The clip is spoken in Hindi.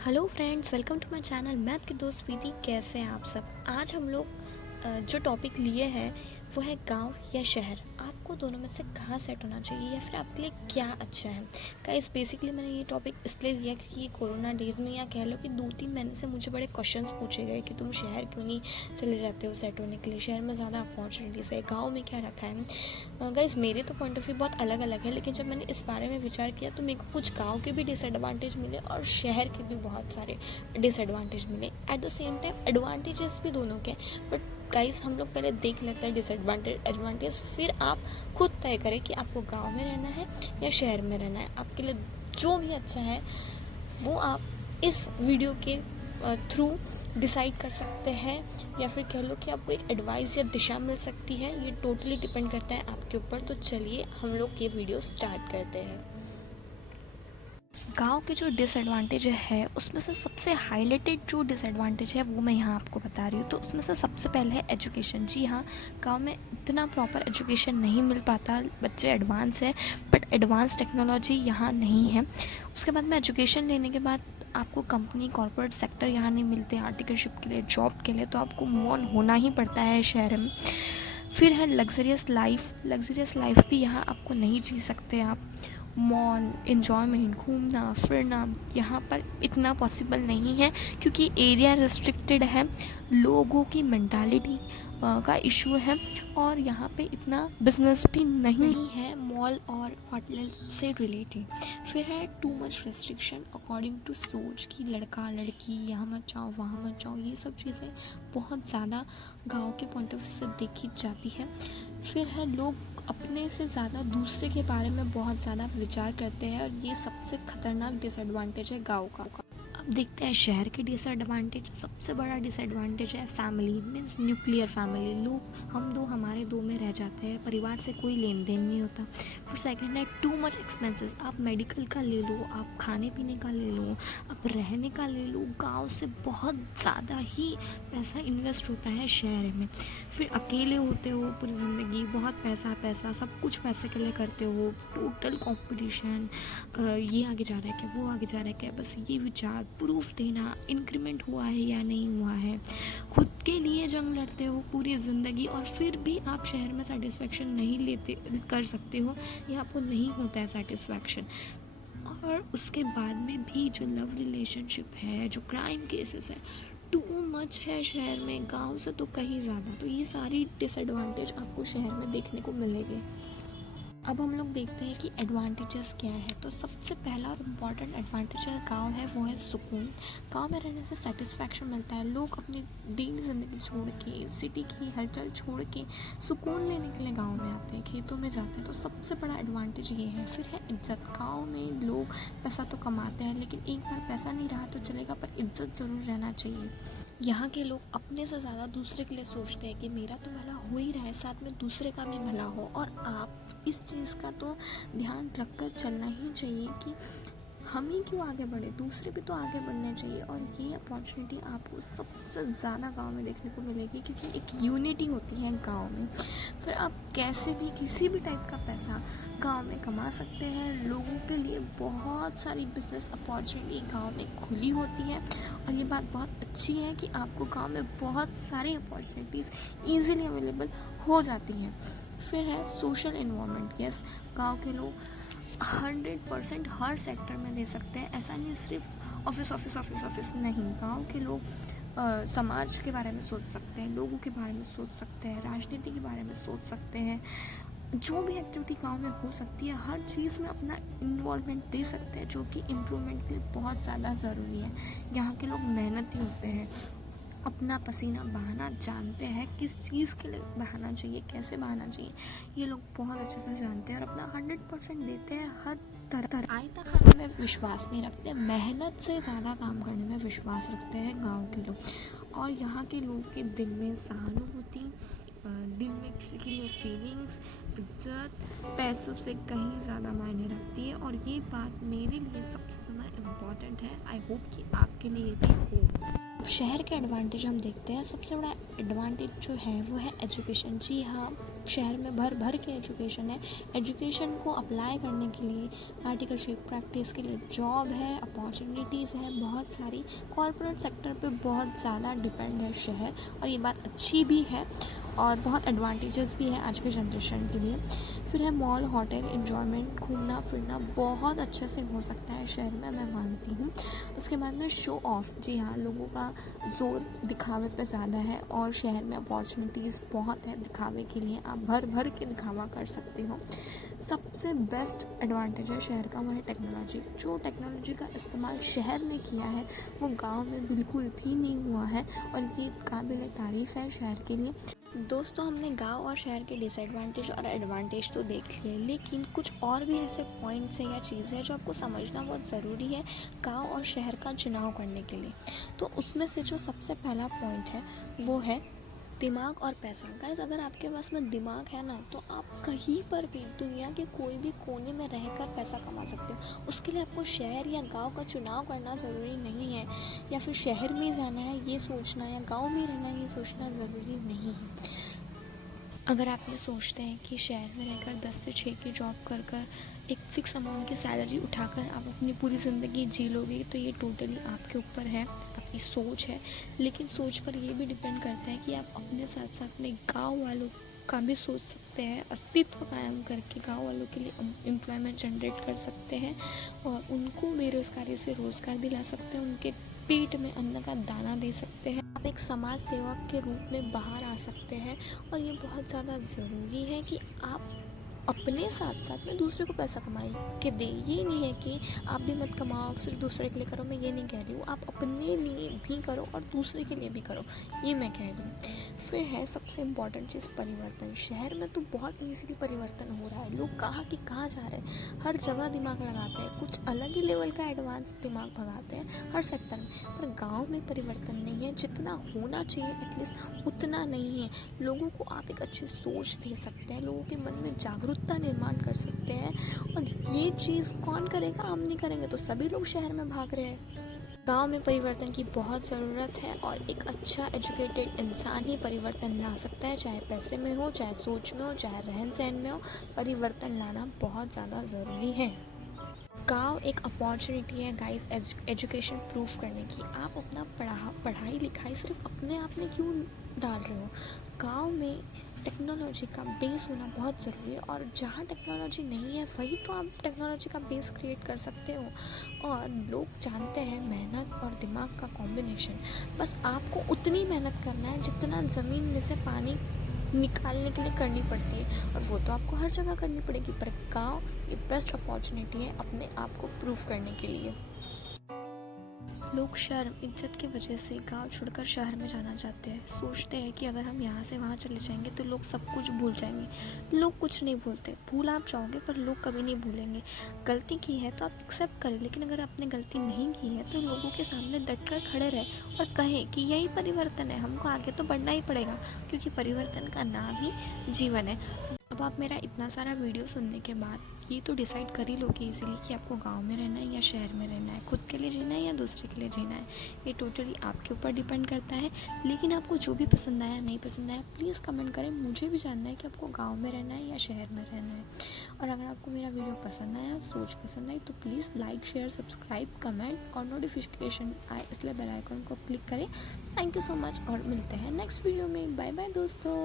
Hello friends, welcome to my channel. मैं आपकी दोस्त प्रीति। कैसे हैं आप सब? आज हम लोग जो टॉपिक लिए हैं वो है गांव या शहर। आपको दोनों में से कहाँ सेट होना चाहिए या फिर आपके लिए क्या अच्छा है। गाइस, बेसिकली मैंने ये टॉपिक इसलिए लिया क्योंकि कोरोना डेज़ में या कह लो कि 2-3 महीने से मुझे बड़े क्वेश्चंस पूछे गए कि तुम शहर क्यों नहीं चले जाते हो सेट होने के लिए, शहर में ज़्यादा अपॉर्चुनिटीज़ है, गाँव में क्या रखा है। गाइस, मेरे तो पॉइंट ऑफ व्यू बहुत अलग अलग है, लेकिन जब मैंने इस बारे में विचार किया तो मेरे को कुछ गाँव के भी डिसएडवांटेज मिले और शहर के भी बहुत सारे डिसएडवांटेज मिले। At the same time advantages भी दोनों के, बट गाइस हम लोग पहले देख लेते हैं डिसएडवांटेज एडवांटेज, फिर आप खुद तय करें कि आपको गांव में रहना है या शहर में रहना है। आपके लिए जो भी अच्छा है वो आप इस वीडियो के थ्रू डिसाइड कर सकते हैं, या फिर कह लो कि आपको एक एडवाइस या दिशा मिल सकती है। ये टोटली डिपेंड करता है आपके ऊपर। तो चलिए हम लोग ये वीडियो स्टार्ट करते हैं। गांव के जो डिसएडवांटेज है उसमें से सबसे हाईलाइटेड जो डिसएडवांटेज है वो मैं यहाँ आपको बता रही हूँ। तो उसमें से सबसे पहले है एजुकेशन। जी हाँ, गांव में इतना प्रॉपर एजुकेशन नहीं मिल पाता। बच्चे एडवांस है बट एडवांस टेक्नोलॉजी यहाँ नहीं है। उसके बाद में एजुकेशन लेने के बाद आपको कंपनी कॉर्पोरेट सेक्टर यहाँ नहीं मिलते आर्टिकलशिप के लिए, जॉब के लिए, तो आपको मूव ऑन होना ही पड़ता है शहर में। फिर है लग्जरियस लाइफ। लग्जरियस लाइफ भी यहाँ आपको नहीं जी सकते आप। मॉल, इन्जॉयमेंट, घूमना फिरना यहाँ पर इतना पॉसिबल नहीं है क्योंकि एरिया रिस्ट्रिक्टेड है, लोगों की मेंटालिटी का इशू है, और यहाँ पे इतना बिजनेस भी नहीं है मॉल और होटल से रिलेटेड। फिर है too much restriction according to सोच कि लड़का लड़की यहाँ मत जाओ वहाँ मत जाओ, ये सब चीज़ें बहुत ज़्यादा गाँव के पॉइंट ऑफ व्यू से देखी जाती है। फिर है लोग अपने से ज़्यादा दूसरे के बारे में बहुत ज़्यादा विचार करते हैं, और ये सबसे खतरनाक डिसएडवांटेज है गाँव का। अब देखते हैं शहर के डिसएडवांटेज। सबसे बड़ा डिसएडवांटेज है फैमिली, मीन्स न्यूक्लियर फैमिली। लोग हम दो हमारे दो में रह जाते हैं, परिवार से कोई लेन देन नहीं होता। फिर सेकंड है टू मच एक्सपेंसेस। आप मेडिकल का ले लो, आप खाने पीने का ले लो, आप रहने का ले लो, गांव से बहुत ज़्यादा ही पैसा इन्वेस्ट होता है शहर में। फिर अकेले होते हो पूरी ज़िंदगी, बहुत पैसा पैसा सब कुछ पैसे के लिए करते हो, टोटल कॉम्पिटिशन, ये आगे जा रहा है क्या, वो आगे जा रहा है क्या, बस ये विचार, प्रूफ देना, इंक्रीमेंट हुआ है या नहीं हुआ है, खुद के लिए जंग लड़ते हो पूरी ज़िंदगी, और फिर भी आप शहर में सेटिस्फेक्शन नहीं लेते कर सकते हो, या आपको नहीं होता है सेटिस्फेक्शन। और उसके बाद में भी जो लव रिलेशनशिप है, जो क्राइम केसेस है, टू मच है शहर में, गांव से तो कहीं ज़्यादा। तो ये सारी डिसएडवांटेज आपको शहर में देखने को मिलेंगे। अब हम लोग देखते हैं कि एडवांटेजेस क्या है। तो सबसे पहला और इम्पॉर्टेंट एडवांटेज गांव है वो है सुकून। गांव में रहने से सेटिस्फैक्शन मिलता है। लोग अपनी डेली ज़िंदगी छोड़ के, सिटी की हलचल छोड़ के सुकून लेने के लिए गांव में आते हैं, खेतों में जाते हैं। तो सबसे बड़ा एडवांटेज ये है। फिर है इज्जत। गाँव में लोग पैसा तो कमाते हैं, लेकिन एक बार पैसा नहीं रहा तो चलेगा, पर इज्जत ज़रूर रहना चाहिए। यहाँ के लोग अपने से ज़्यादा दूसरे के लिए सोचते हैं कि मेरा तो भला हो ही रहा है, साथ में दूसरे का भी भला हो। और आप इस चीज़ का तो ध्यान रख कर चलना ही चाहिए कि हम ही क्यों आगे बढ़े, दूसरे भी तो आगे बढ़ने चाहिए। और ये अपॉर्चुनिटी आपको सबसे ज़्यादा गांव में देखने को मिलेगी क्योंकि एक यूनिटी होती है गांव में। फिर आप कैसे भी किसी भी टाइप का पैसा गांव में कमा सकते हैं। लोगों के लिए बहुत सारी बिजनेस अपॉर्चुनिटी गांव में खुली होती है, और ये बात बहुत अच्छी है कि आपको गांव में बहुत सारी अपॉर्चुनिटीज़ ईजीली अवेलेबल हो जाती हैं। फिर है सोशल इन्वायरमेंट। यस, गांव के लोग 100% हर सेक्टर में दे सकते हैं। ऐसा नहीं सिर्फ ऑफिस ऑफिस ऑफिस ऑफिस नहीं, गांव के लोग समाज के बारे में सोच सकते हैं, लोगों के बारे में सोच सकते हैं, राजनीति के बारे में सोच सकते हैं। जो भी एक्टिविटी गांव में हो सकती है हर चीज़ में अपना इन्वॉल्वमेंट दे सकते हैं, जो कि इम्प्रूवमेंट के लिए बहुत ज़्यादा ज़रूरी है। यहाँ के लोग मेहनती होते हैं, अपना पसीना बहाना जानते हैं, किस चीज़ के लिए बहाना चाहिए, कैसे बहाना चाहिए, ये लोग बहुत अच्छे से जानते हैं और अपना 100% देते हैं। हर तरह आयता खाने में विश्वास नहीं रखते, मेहनत से ज़्यादा काम करने में विश्वास रखते हैं गांव के लोग। और यहाँ के लोग के दिल में सहानुभूति, दिल में किसी के लिए फीलिंग्स, इज्जत पैसों से कहीं ज़्यादा मायने रखती है, और ये बात मेरे लिए सबसे ज़्यादा इम्पॉर्टेंट है। आई होप कि आपके लिए भी हो। अब शहर के एडवांटेज हम देखते हैं। सबसे बड़ा एडवांटेज जो है वो है एजुकेशन। जी हाँ, शहर में भर भर के एजुकेशन है। एजुकेशन को अप्लाई करने के लिए, आर्टिकलशिप प्रैक्टिस के लिए जॉब है, अपॉर्चुनिटीज़ है बहुत सारी। कॉर्पोरेट सेक्टर पे बहुत ज़्यादा डिपेंड है शहर, और ये बात अच्छी भी है और बहुत एडवांटेजेस भी है आज के जनरेशन के लिए। फिर है मॉल, होटल, एन्जॉयमेंट, घूमना फिरना बहुत अच्छे से हो सकता है शहर में, मैं मानती हूँ। उसके बाद में शो ऑफ, जी हाँ, लोगों का ज़ोर दिखावे पे ज़्यादा है और शहर में अपॉर्चुनिटीज़ बहुत है दिखावे के लिए, आप भर भर के दिखावा कर सकते हो। सबसे बेस्ट एडवांटेज है शहर का, वो है टेक्नोलॉजी। जो टेक्नोलॉजी का इस्तेमाल शहर ने किया है वो गांव में बिल्कुल भी नहीं हुआ है, और ये काबिल तारीफ़ है शहर के लिए। दोस्तों, हमने गांव और शहर के डिसएडवांटेज और एडवांटेज तो देख लिए, लेकिन कुछ और भी ऐसे पॉइंट्स हैं या चीज़ें हैं जो आपको समझना बहुत ज़रूरी है गांव और शहर का चुनाव करने के लिए। तो उसमें से जो सबसे पहला पॉइंट है वो है दिमाग और पैसा। गाइस, अगर आपके पास में दिमाग है ना, तो आप कहीं पर भी दुनिया के कोई भी कोने में रहकर पैसा कमा सकते हो। उसके लिए आपको शहर या गांव का चुनाव करना ज़रूरी नहीं है, या फिर शहर में जाना है ये सोचना, या गांव में रहना है ये सोचना ज़रूरी नहीं है। अगर आप ये सोचते हैं कि शहर में रहकर 10 से 6 की जॉब कर कर एक फ़िक्स अमाउंट की सैलरी उठाकर आप अपनी पूरी ज़िंदगी जी लोगे, तो ये टोटली आपके ऊपर है, आपकी सोच है। लेकिन सोच पर ये भी डिपेंड करता है कि आप अपने साथ साथ अपने गांव वालों का भी सोच सकते हैं, अस्तित्व कायम करके गांव वालों के लिए एम्प्लॉयमेंट जनरेट कर सकते हैं और उनको बेरोज़गारी से रोज़गार दिला सकते हैं, उनके पेट में अन्न का दाना दे सकते हैं। आप एक समाज सेवक के रूप में बाहर आ सकते हैं, और ये बहुत ज़्यादा ज़रूरी है कि आप अपने साथ साथ में दूसरे को पैसा कमाए के दे। ये नहीं है कि आप भी मत कमाओ सिर्फ दूसरे के लिए करो, मैं ये नहीं कह रही हूँ, आप अपने लिए भी करो और दूसरे के लिए भी करो, ये मैं कह रही हूँ। फिर है सबसे इम्पॉर्टेंट चीज़ परिवर्तन। शहर में तो बहुत ईजीली परिवर्तन हो रहा है, लोग कहाँ कि कहाँ जा रहे हैं, हर जगह दिमाग लगाते हैं, कुछ अलग ही लेवल का एडवांस दिमाग भगाते हैं हर सेक्टर में। पर गाँव में परिवर्तन नहीं है, जितना होना चाहिए एटलीस्ट उतना नहीं है। लोगों को आप एक अच्छी सोच दे सकते हैं, लोगों के मन में जागरूकता निर्माण कर सकते हैं, और ये चीज़ कौन करेगा? हम नहीं करेंगे तो सभी लोग शहर में भाग रहे हैं। गांव में परिवर्तन की बहुत ज़रूरत है, और एक अच्छा एजुकेटेड इंसान ही परिवर्तन ला सकता है, चाहे पैसे में हो, चाहे सोच में हो, चाहे रहन सहन में हो। परिवर्तन लाना बहुत ज़्यादा ज़रूरी है। गांव एक अपॉर्चुनिटी है गाइस एजुकेशन प्रूफ करने की। आप अपना पढ़ाई लिखाई सिर्फ अपने आप में क्यों डाल रहे हो? गांव में टेक्नोलॉजी का बेस होना बहुत ज़रूरी है, और जहाँ टेक्नोलॉजी नहीं है वही तो आप टेक्नोलॉजी का बेस क्रिएट कर सकते हो। और लोग जानते हैं मेहनत और दिमाग का कॉम्बिनेशन। बस आपको उतनी मेहनत करना है जितना ज़मीन में से पानी निकालने के लिए करनी पड़ती है, और वो तो आपको हर जगह करनी पड़ेगी। पर गाँव ये बेस्ट अपॉर्चुनिटी है अपने आप को प्रूव करने के लिए। लोग शर्म, इज्जत की वजह से गांव छोड़कर शहर में जाना चाहते हैं। सोचते हैं कि अगर हम यहाँ से वहाँ चले जाएंगे तो लोग सब कुछ भूल जाएंगे। लोग कुछ नहीं भूलते, भूल आप जाओगे पर लोग कभी नहीं भूलेंगे। गलती की है तो आप एक्सेप्ट करें, लेकिन अगर आपने गलती नहीं की है तो लोगों के सामने डटकर खड़े रहे और कहें कि यही परिवर्तन है, हमको आगे तो बढ़ना ही पड़ेगा, क्योंकि परिवर्तन का नाम ही जीवन है। अब आप मेरा इतना सारा वीडियो सुनने के बाद ये तो डिसाइड कर ही लोगे इजीली कि आपको गांव में रहना है या शहर में रहना है, खुद के लिए जीना है या दूसरे के लिए जीना है। ये टोटली आपके ऊपर डिपेंड करता है। लेकिन आपको जो भी पसंद आया नहीं पसंद आया प्लीज़ कमेंट करें, मुझे भी जानना है कि आपको गांव में रहना है या शहर में रहना है। और अगर आपको मेरा वीडियो पसंद आया, सोच पसंद आई, तो please like, share, subscribe, comment और नोटिफिकेशन आए इसलिए बेल आइकन को क्लिक करें। थैंक यू सो मच, और मिलते हैं नेक्स्ट वीडियो में। बाय बाय दोस्तों।